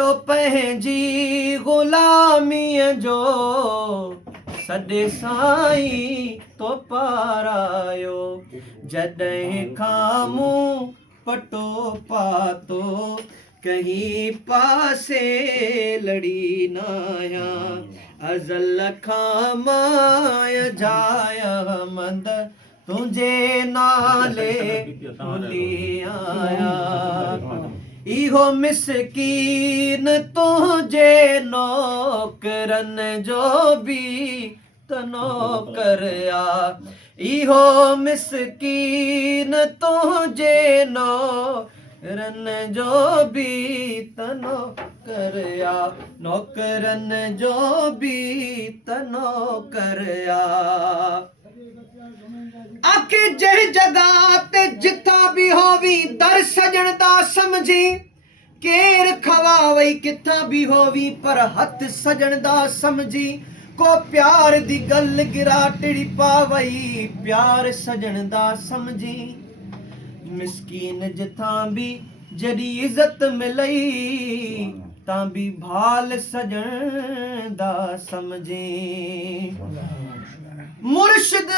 तो पंहिंजी ग़ुलामीअ जो सॾे साईं तो पारायो जॾहिं खां मूं पटो पातो कहीं पासे लड़ी न आहियां अज़ल खां मां जाया मंद तुंहिंजे नाले भुली आहियां इहो मिसकीन तुंहिंजे नौकरनि जो बि त नौकर आ इहो मिसकीन तुंहिंजे नौकरनि जो बि त नौकर आ नौकरनि जो बि त नौकर आ आखे जंहिं जॻह ते जिथां बि होवी दर सजण दा समझी केर खवावई किथां बि होवी पर हथ सजण दा समझी को प्यार दी गल गिरा टिड़ी पावई प्यार सजण दा समझी मिसकीन जिथां बि जॾी इज़त मिलई तां बि भाल सजण दा समझी मुर्शिद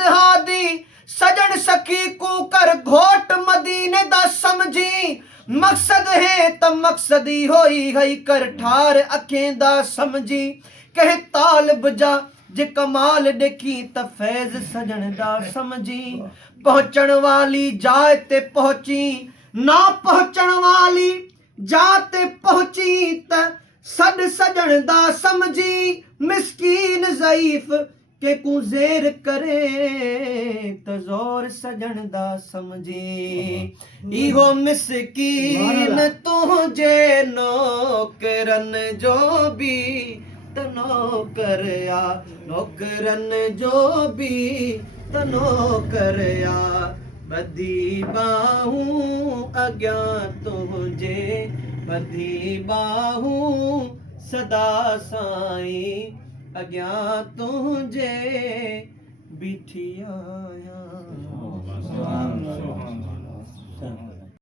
हादी सजन सखी को कर घोट मदीने दा समझी मकसद है त मकसद ही होई हई कर ठार अखें दा समझी कह तालिब जा जे कमाल देखी त फैज़ सजन दा समझी पहुंचण वाली जाए ते पहुंची ना पहुंचण वाली जाते पहुंची त सड सजण दा समझी मिसकीन ज़ईफ के को ज़ेर करे त ज़ोर सजण दा समझी इहो मिसकीन तुंहिंजे नौकरनि जो बि त नौकर आ नौकरनि जो बि त नौकर आ बधी बाहूं अॻियां तुंहिंजे बधी बाहूं सदा साईं अॻियां तुंहिंजे बीठी आहियां